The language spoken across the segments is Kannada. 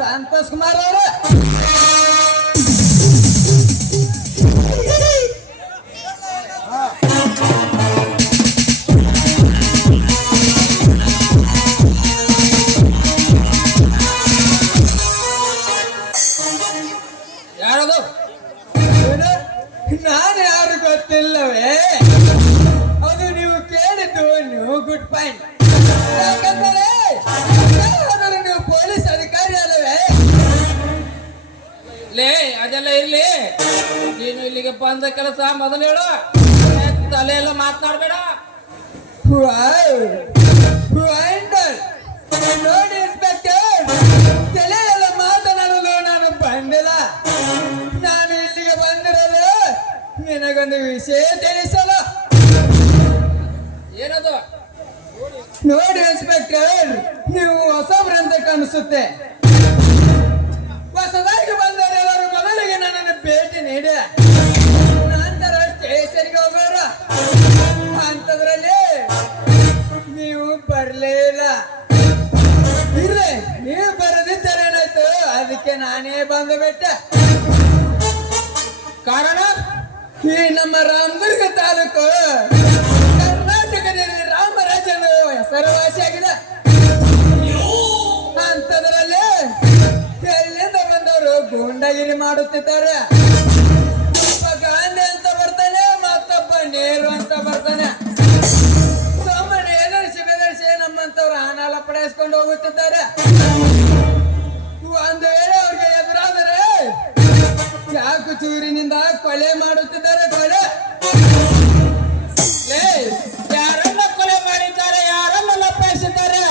ಸಂತೋಷ್ ಕುಮಾರ್ ಅವರು ಯಾರದು? ನಾನು ಯಾರು ಗೊತ್ತಿಲ್ಲವೇ? ಅದು ನೀವು ಕೇಳಿದ್ದು ನೀವು ಗುಡ್ ಪಾಯಿಂಟ್. ಯಾಕಂದರೆ ನೀವು ಪೊಲೀಸ್ ಅಧಿಕಾರಿ ಅಲ್ಲವೇ? ಲೇ ಅದೆಲ್ಲ ಇರ್ಲಿ, ನೀನು ಇಲ್ಲಿಗೆ ಬಂದ ಕೆಲಸ ಮೊದಲು ಹೇಳು. ತಲೆ ಎಲ್ಲ ಮಾತನಾಡಬೇಡ. ನೋಡಿ ಇನ್ಸ್ಪೆಕ್ಟರ್, ತಲೆ ಎಲ್ಲ ಮಾತನಾಡಲು ನಾನು ಬಂದಿಲ್ಲ. ನಾನು ಇಲ್ಲಿಗೆ ಬಂದಿರೋದು ನಿನಗೊಂದು ವಿಷಯ ತಿಳಿಸಲು. ಏನದು? ನೋಡಿ ಇನ್ಸ್ಪೆಕ್ಟರ್, ನೀವು ಹೊಸಬ್ರಂತ ಕಾಣಿಸುತ್ತೆ. ಹೊಸದಾಗಿ ಬಂದವರೆಲ್ಲರೂ ಮೊದಲಿಗೆ ನನ್ನನ್ನು ಭೇಟಿ ನೀಡಿ ನಂತರ ಸ್ಟೇಷನ್ಗೆ ಹೋಗೋರ. ಅಂಥದ್ರಲ್ಲಿ ನೀವು ಬರಲೇ ಇಲ್ಲ. ಇರ್ಲಿ, ನೀವು ಬರದಿದ್ದರೆ ಏನಾಯ್ತು, ಅದಕ್ಕೆ ನಾನೇ ಬಂದು ಬಿಟ್ಟೆ. ಕಾರಣ? ಈ ನಮ್ಮ ರಾಮದುರ್ಗ ತಾಲೂಕು ಕರ್ನಾಟಕದಲ್ಲಿ ರಾಮರಾಜನ ಹೆಸರುವಾಸಿಯಾಗಿದೆ. ಅಂಥದ್ರಲ್ಲಿ ಎಲ್ಲಿಂದ ಬಂದವರು ಗೂಂಡಾಗಿರಿ ಮಾಡುತ್ತಿದ್ದಾರೆ. ಒಬ್ಬ ಗಾಂಧಿ ಅಂತ ಬರ್ತಾನೆ, ಮತ್ತೊಬ್ಬ ನೆಹರು ಅಂತ ಬರ್ತಾನೆ. ಸುಮ್ಮನೆ ಬೆದರಿಸಿ ನಮ್ಮಂತವ್ರು ಹಣ ಪಡೆಸ್ಕೊಂಡು ಹೋಗುತ್ತಿದ್ದಾರೆ. ಒಂದು ವೇಳೆ ಅವ್ರಿಗೆ ಎದುರಾದರೆ ಚಾಕು ಚೂರಿನಿಂದ ಕೊಲೆ ಮಾಡುತ್ತಿದ್ದಾರೆ. ಕೊಲೆ ಯಾರನ್ನ ಕೊಲೆ ಮಾಡಿದ್ದಾರೆ, ಯಾರನ್ನ ಲಪ್ಪಿಸಿದ್ದಾರೆ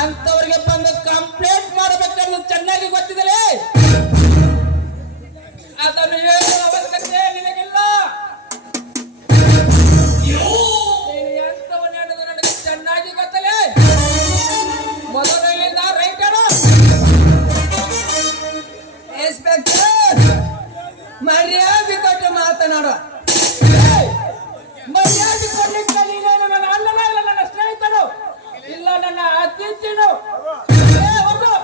ಅಂತವ್ರಿಗೆ ಬಂದು ಕಂಪ್ಲೇಂಟ್ ಮಾಡಬೇಕನ್ನು ಚೆನ್ನಾಗಿ ಗೊತ್ತಿದೆ. ಅದನ್ನು ಹೇಳುವ ಅವಶ್ಯಕತೆ ನಿನಗಿಲ್ಲ. ಎಂತವನ್ನ ಹೇಳೋದು ನನಗೆ ಚೆನ್ನಾಗಿ ಗೊತ್ತಲೇ. ಮೊದಲಿನಿಂದ ರೈಟ್ ಹೇಳು. ಇನ್ಸ್ಪೆಕ್ಟರ್, ಮರ್ಯಾದೆ ಕೊಟ್ಟು ಮಾತನಾಡುವ. ಮರ್ಯಾದೆ ಕೊಡ್ಲಿಕ್ಕೆ ನೀನೇನು ನನ್ನ ಅಣ್ಣನ ಇಲ್ಲ ನನ್ನ ಸ್ನೇಹಿತನು ಇಲ್ಲ ನನ್ನ ಅತಿಥಿನು. ಹೋಗು.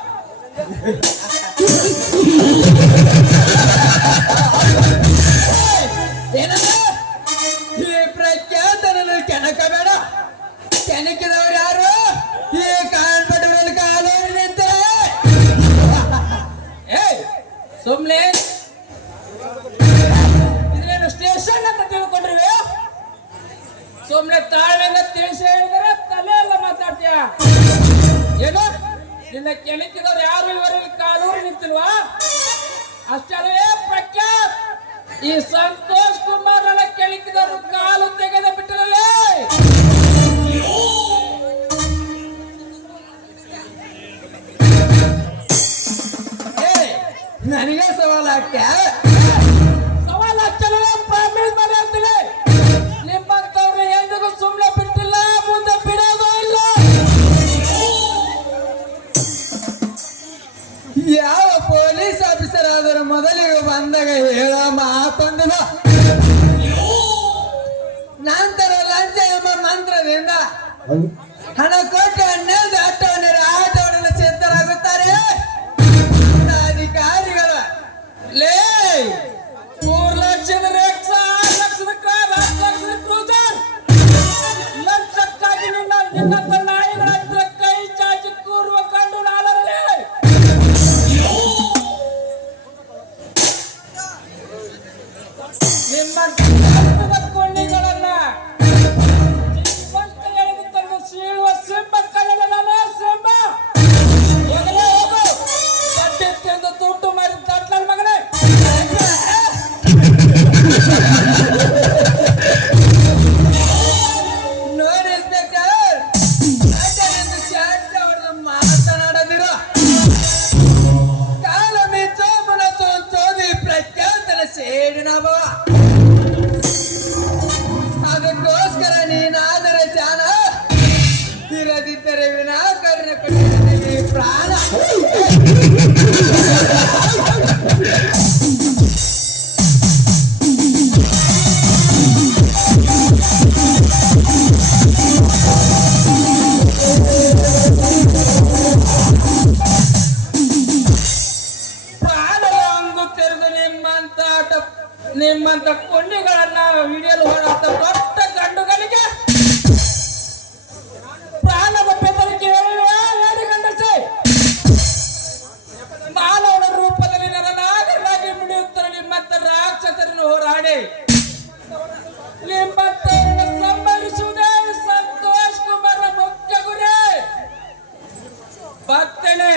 ಏನಂದ್ರೆ ಈ ಪ್ರಖ್ಯಾತನನ್ನು ಕೆಣಕಬೇಡ. ಕೆಣಕಿದವರು ಯಾರು? ಈ ಕಾಣ್ಪಟ್ಟವರಲ್ಲಿ ಕಾಲು ನಿಂತರೆ ಸುಮ್ನೆ ಇದೇನು ಸ್ಟೇಷನ್ ಅಂತ ತಿಳ್ಕೊಂಡ್ರಿ? ಸುಮ್ನೆ ತಾಳ್ಮೆಯಿಂದ ತಿಳಿಸಿ ಹೇಳಿದರೆ ತಲೆ ಎಲ್ಲ ಮಾತಾಡ್ತೀಯ. ಏನು ನಿನ್ನ ಕೆಣಕಿದವ್ರು ಯಾರು ಇವರಿಗೆ ಕಾಲೂರಿ ನಿಂತಿಲ್ವಾ? ಅಷ್ಟೇ ಪ್ರಖ್ಯಾತ್ ಈ ಸಂತೋಷ್ ಕುಮಾರ್ ಕೆಣಕಿದವರು ಕಾಲು ತೆಗೆದ ಬಿಟ್ಟರಲ್ಲೇ. ನನಗೆ ಸವಾಲು ಹಾಕ್ಯ? ಸವಾಲು ಹಚ್ಚಲು ಪ್ರಾಮಿಸ್ ಮಾಡಿ ಅಂತೀನಿ. ನಿಮ್ಮಂತವ್ರು ಎಂದಿಗೂ ಸುಮ್ಮನೆ ಬಿಟ್ಟಿಲ್ಲ, ಮುಂದೆ ಬಿಡೋದು ಇಲ್ಲ. ಯಾವ ಪೊಲೀಸ್ ಆಫೀಸರ್ ಆದರೂ ಮೊದಲಿಗೆ ಬಂದಾಗ ಹೇಳೋ ಮಾತೊಂದಿಲ್ಲ. ನಂತರ ಲಂಚ ಎಂಬ ಮಂತ್ರದಿಂದ ಹಣ ಕೊಟ್ಟು ಹನ್ನೆರಡು ಆಟವನ್ನು ಸಿದ್ಧರಾಗುತ್ತಾರೆ ಅಧಿಕಾರಿಗಳ. ಲೇ 3 ಲಕ್ಷದ ರೇಕ್ಸ, 6 ಲಕ್ಷದ ಕಾರ್, 10 ಲಕ್ಷದ ಕ್ರೂಸರ್ ಲಂಚಕ್ಕಾಗಿ ನಿನ್ನಂತ ನಾಯಿಗಳ ಹತ್ರ ಕೈ ಚಾಚಿ ಕೂರುವ ಕಂಡು ನಾಳರಲೇ. ನಿಮ್ಮಂತ ಕೊಂಡಿಗಳನ್ನ ತಂದು ಸೀಳುವ ಸಿಂಹ ಕಳ್ಳನ ನಾನು ಸಿಂಹ. ಹೋಗಲೇ ಹೋಗು. ಬಡ್ಡಿ ತಿಂದು ದುಡ್ಡು ಮಾಡಿ ತಟ್ಲನ ಮಗನೇ. ನೋಡಿ ಇನ್ಸ್ಪೆಕ್ಟರ್, ಶಾಂತ ಹೊಡೆದು ಮಾತನಾಡದಿರೋ. ಕಾಲ ಮಿಚ್ಚೋ ಮುನಸು ಚೋದಿ ಪ್ರಖ್ಯಾತನ ಸೇಡಿನವ. ಅದಕ್ಕೋಸ್ಕರ ನೀನಾದರೆ ಜಾನ, ಇರದಿದ್ದರೆ ವಿನಾಕಾರಣ ಕೊಟ್ಟಿದ್ದೀನಿ ಪ್ರಾಣ. ನಿಮ್ಮಂತ ಕೊಂಡಿಗಳನ್ನ ಹಿಡಿಯಲು ಹೋರಾಟ ದೊಡ್ಡ ಗಂಡುಗಳಿಗೆ ಪ್ರಾಣದ ಬೆದರಿಕೆ ಹೇಳಿ ಗಂಡಸೆ ಮಾನವನ ರೂಪದಲ್ಲಿ ನರನಾಗರಾಗಿ ಮಿಡಿಯುತ್ತಾರೆ ನಿಮ್ಮಂತ ರಾಕ್ಷಸರನ್ನು ಹೋರಾಡಿ ನಿಮ್ಮಂತವರನ್ನು ಸಂಭರಿಸುವುದೇ ಸಂತೋಷ್ ಕುಮಾರ್ ಮುಖ್ಯ ಗುರಿ. ಬರ್ತೇನೆ.